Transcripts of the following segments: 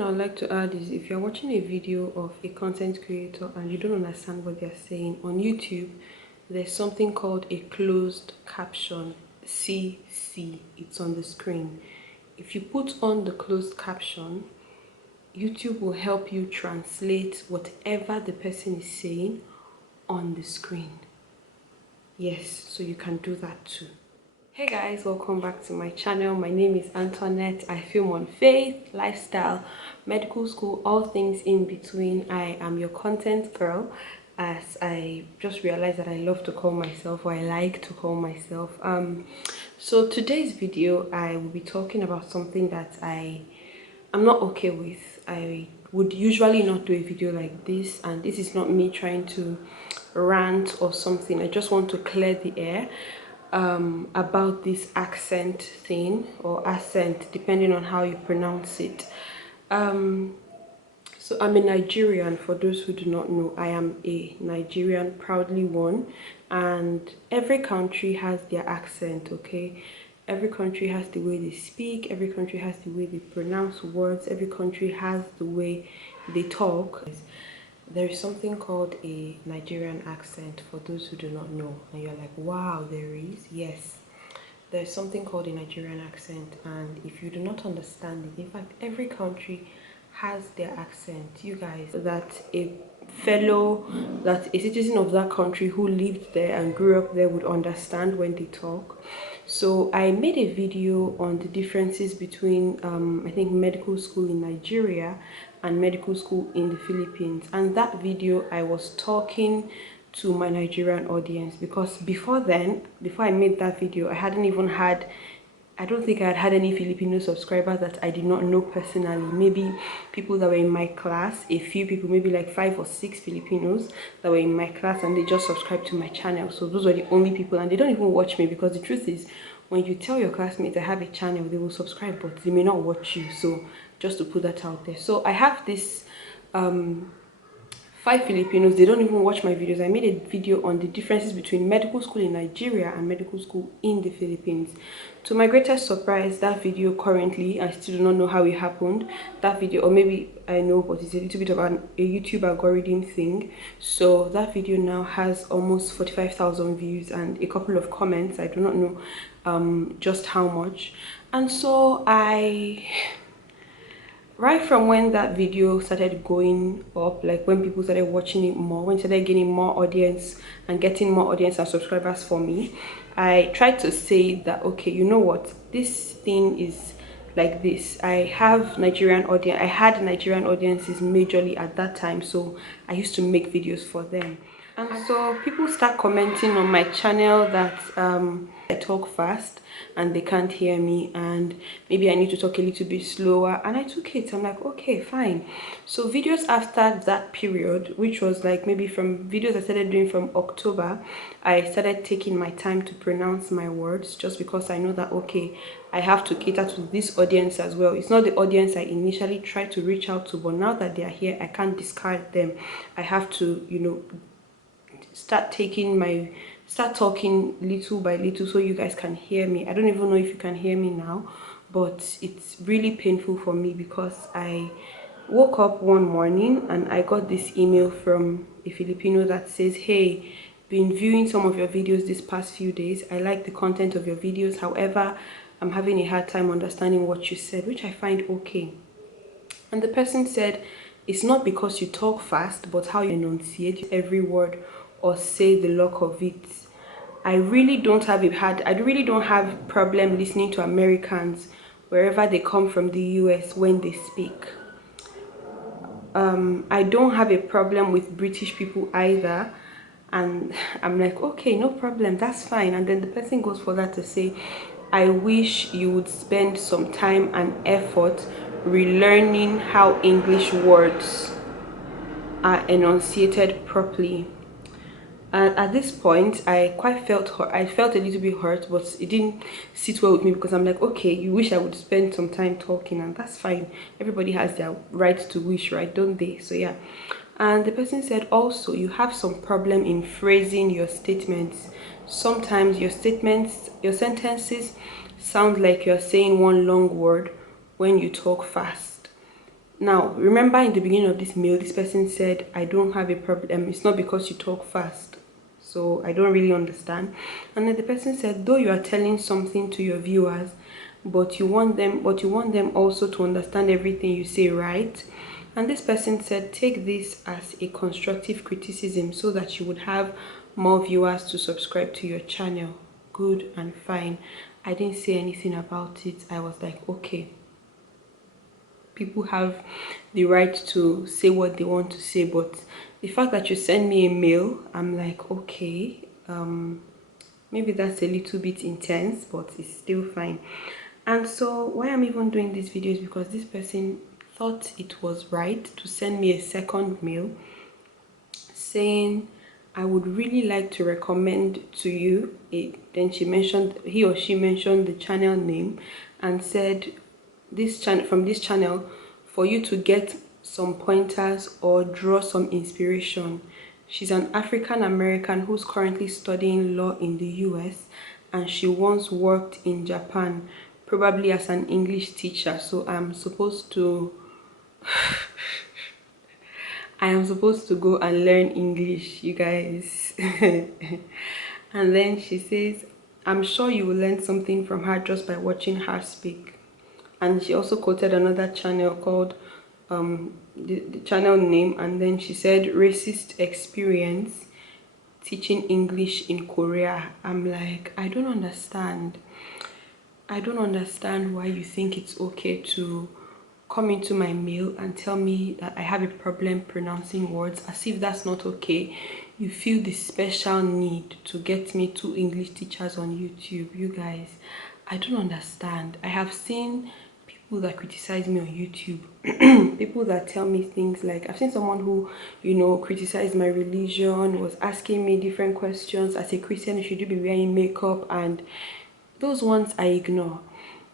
I'd like to add is if you're watching a video of a content creator and you don't understand what they're saying on YouTube, there's something called a closed caption, CC. It's on the screen. If you put on the closed caption, YouTube will help you translate whatever the person is saying on the screen. Yes, so you can do that too. Hey guys, welcome back to my channel. My name is Antoinette. I film on faith, lifestyle, medical school, all things in between. I am your content girl, as I just realized that I love to call myself, or I like to call myself. So today's video I will be talking about something that I'm not okay with. I would usually not do a video like this, and this is not me trying to rant or something. I just want to clear the air about this accent thing, or accent depending on how you pronounce it. So I'm a Nigerian. For those who do not know, I am a Nigerian, proudly one, and every country has their accent. Okay, every country has the way they speak, every country has the way they pronounce words, every country has the way they talk. There is something called a Nigerian accent, for those who do not know, and you're like, wow, there is. Yes, there's something called a Nigerian accent, and if you do not understand it, in fact every country has their accent. You guys, that a citizen of that country who lived there and grew up there would understand when they talk. So I made a video on the differences between I think medical school in Nigeria and medical school in the Philippines, and that video I was talking to my Nigerian audience, because before I made that video, I don't think I had any Filipino subscribers that I did not know personally. Maybe people that were in my class, a few people, maybe like 5 or 6 Filipinos that were in my class, and they just subscribed to my channel. So those were the only people, and they don't even watch me, because the truth is, when you tell your classmates I have a channel, they will subscribe, but they may not watch you. So just to put that out there. So I have this 5 Filipinos, they don't even watch my videos. I made a video on the differences between medical school in Nigeria and medical school in the Philippines. To my greatest surprise, that video currently, I still do not know how it happened. That video, or maybe I know, but it's a little bit of a YouTube algorithm thing. So that video now has almost 45,000 views and a couple of comments. I do not know just how much. And so right from when that video started going up, like when people started watching it more, when it started getting more audience and getting more audience and subscribers for me, I tried to say that, okay, you know what, this thing is like this. I had Nigerian audiences majorly at that time, so I used to make videos for them. And so people start commenting on my channel that I talk fast and they can't hear me, and maybe I need to talk a little bit slower, and I took it. I'm like, okay, fine. So videos after that period, which was like maybe from videos I started doing from October, I started taking my time to pronounce my words, just because I know that, okay, I have to cater to this audience as well. It's not the audience I initially tried to reach out to, but now that they are here, I can't discard them. I have to, you know, start talking little by little so you guys can hear me. I don't even know if you can hear me now, but it's really painful for me, because I woke up one morning and I got this email from a Filipino that says, hey, been viewing some of your videos this past few days. I like the content of your videos, however I'm having a hard time understanding what you said, which I find okay. And the person said, it's not because you talk fast, but how you enunciate every word or say the look of it. I really don't have problem listening to Americans wherever they come from the US when they speak. I don't have a problem with British people either. And I'm like, okay, no problem, that's fine. And then the person goes further to say, I wish you would spend some time and effort relearning how English words are enunciated properly. And at this point, I felt a little bit hurt, but it didn't sit well with me, because I'm like, okay, you wish I would spend some time talking, and that's fine. Everybody has their right to wish, right? Don't they? So yeah. And the person said, also, you have some problem in phrasing your statements. Sometimes your sentences sound like you're saying one long word when you talk fast. Now, remember in the beginning of this mail, this person said, I don't have a problem. It's not because you talk fast. So I don't really understand. And then the person said, though you are telling something to your viewers, but you want them also to understand everything you say, right? And this person said, take this as a constructive criticism so that you would have more viewers to subscribe to your channel. Good and fine. I didn't say anything about it. I was like, okay. People have the right to say what they want to say, but the fact that you send me a mail, I'm like, okay, maybe that's a little bit intense, but it's still fine. And so why I'm even doing this video is because this person thought it was right to send me a second mail saying, I would really like to recommend to you then he or she mentioned the channel name and said, from this channel, for you to get some pointers or draw some inspiration. She's an African American who's currently studying law in the US, and she once worked in Japan, probably as an English teacher. So I'm supposed to go and learn English, you guys. And then she says, I'm sure you will learn something from her just by watching her speak. And she also quoted another channel called the channel name, and then she said, racist experience teaching English in Korea. I'm like, I don't understand why you think it's okay to come into my mail and tell me that I have a problem pronouncing words, as if that's not okay. You feel the special need to get me 2 English teachers on YouTube. You guys, I don't understand. I have seen people that criticize me on YouTube, people that tell me things like, I've seen someone who, criticized my religion, was asking me different questions. As a Christian, should you be wearing makeup? And those ones I ignore.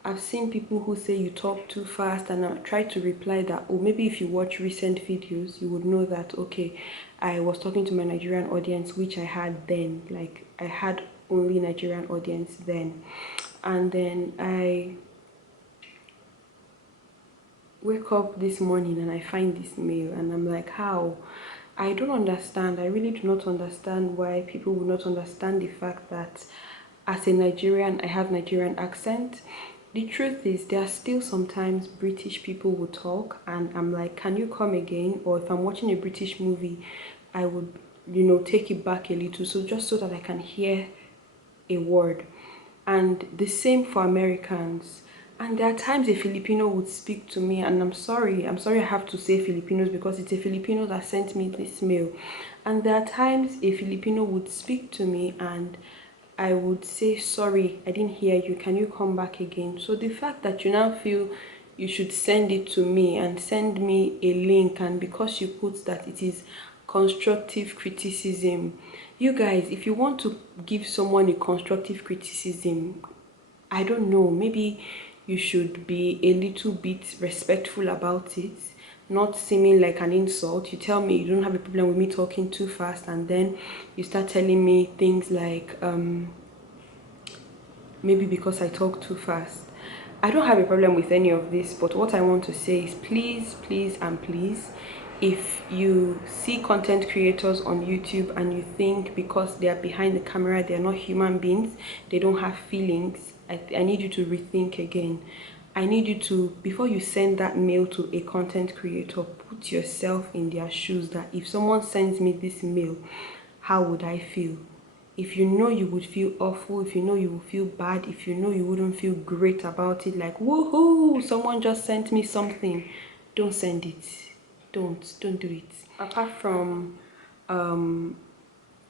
I've seen people who say you talk too fast, and I try to reply that, oh, maybe if you watch recent videos, you would know that, okay, I was talking to my Nigerian audience, which I had then, like I had only Nigerian audience then. And then I wake up this morning and I find this mail, and I'm like, how? I don't understand. I really do not understand why people would not understand the fact that as a Nigerian, I have Nigerian accent. The truth is, there are still sometimes British people will talk and I'm like, can you come again? Or if I'm watching a British movie, I would, take it back a little, so just so that I can hear a word. And the same for Americans. And there are times a Filipino would speak to me, and I'm sorry I have to say Filipinos because it's a Filipino that sent me this mail. And there are times a Filipino would speak to me and I would say, sorry, I didn't hear you, can you come back again? So the fact that you now feel you should send it to me and send me a link, and because you put that it is constructive criticism, you guys, if you want to give someone a constructive criticism, I don't know, maybe you should be a little bit respectful about it, not seeming like an insult. You tell me you don't have a problem with me talking too fast, and then you start telling me things like maybe because I talk too fast. I don't have a problem with any of this, but what I want to say is, please and please, if you see content creators on YouTube and you think because they are behind the camera they're not human beings, they don't have feelings, I need you to rethink again. I need you to, before you send that mail to a content creator, put yourself in their shoes, that if someone sends me this mail, how would I feel? If you know you would feel awful, if you know you would feel bad, if you know you wouldn't feel great about it, like, woohoo, someone just sent me something, don't send it. Don't do it. Apart from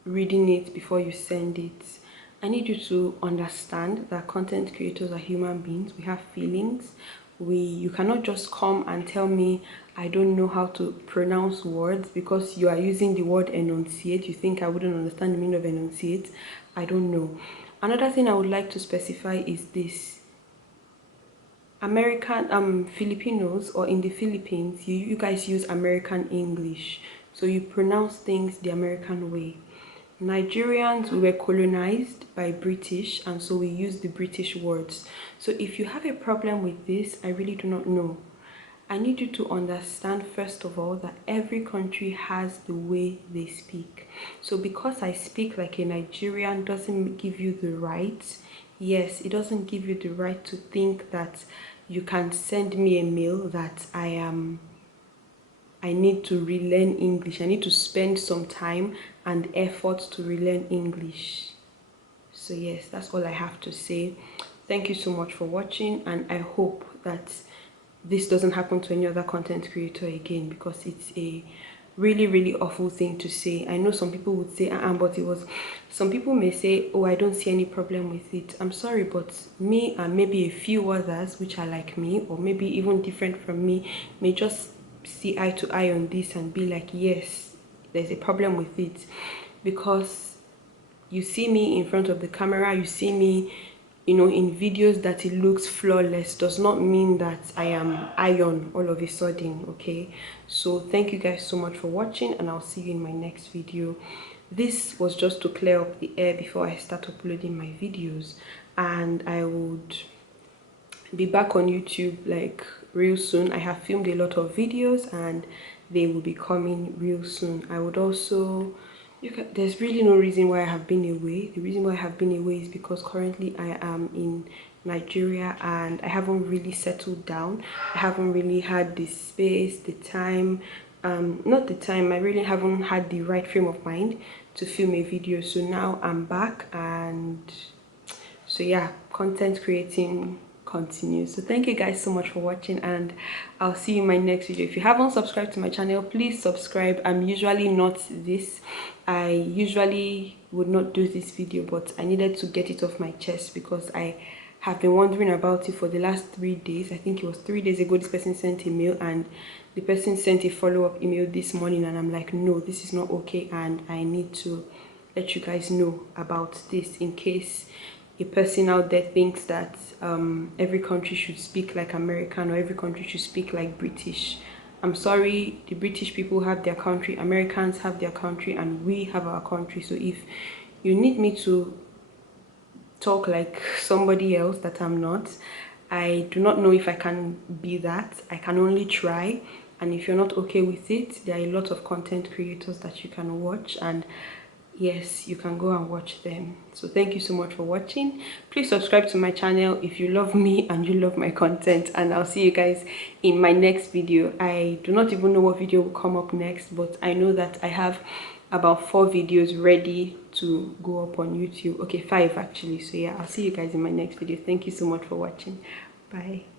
reading it before you send it, I need you to understand that content creators are human beings. We have feelings. You cannot just come and tell me I don't know how to pronounce words because you are using the word enunciate. You think I wouldn't understand the meaning of enunciate. I don't know. Another thing I would like to specify is this. Filipinos, or in the Philippines, you guys use American English. So you pronounce things the American way. Nigerians, we were colonized by British, and so we use the British words. So if you have a problem with this, I really do not know. I need you to understand first of all that every country has the way they speak. So because I speak like a Nigerian doesn't give you the right, yes, it doesn't give you the right to think that you can send me a mail that I need to relearn English. I need to spend some time and effort to relearn English. So yes, that's all I have to say. Thank you so much for watching, and I hope that this doesn't happen to any other content creator again, because it's a really awful thing to say. I know some people would say but it was, some people may say, oh, I don't see any problem with it. I'm sorry, but me and maybe a few others which are like me, or maybe even different from me, may just see eye to eye on this and be like, yes, there's a problem with it. Because you see me in front of the camera, you see me, you know, in videos, that it looks flawless does not mean that I am iron all of a sudden. Okay, so thank you guys so much for watching, and I'll see you in my next video. This was just to clear up the air before I start uploading my videos, and I would be back on YouTube like real soon. I have filmed a lot of videos and they will be coming real soon. I would also, there's really no reason why I have been away. The reason why I have been away is because currently I am in Nigeria and I haven't really settled down. I haven't really had the space, the time, not the time, I really haven't had the right frame of mind to film a video. So now I'm back, and so yeah, content creating continues. So thank you guys so much for watching, and I'll see you in my next video. If you haven't subscribed to my channel, please subscribe. I'm usually not this, I usually would not do this video, but I needed to get it off my chest because I have been wondering about it for the last 3 days. I think it was 3 days ago this person sent a mail, and the person sent a follow-up email this morning, and I'm like, no, this is not okay, and I need to let you guys know about this in case a person out there thinks that every country should speak like American, or every country should speak like British. I'm sorry, the British people have their country, Americans have their country, and we have our country. So if you need me to talk like somebody else that I'm not, I do not know if I can be that. I can only try, and if you're not okay with it, there are a lot of content creators that you can watch, and yes, you can go and watch them. So thank you so much for watching. Please subscribe to my channel if you love me and you love my content, and I'll see you guys in my next video. I do not even know what video will come up next, but I know that I have about 4 videos ready to go up on YouTube. Okay, 5 actually. So yeah, I'll see you guys in my next video. Thank you so much for watching. Bye.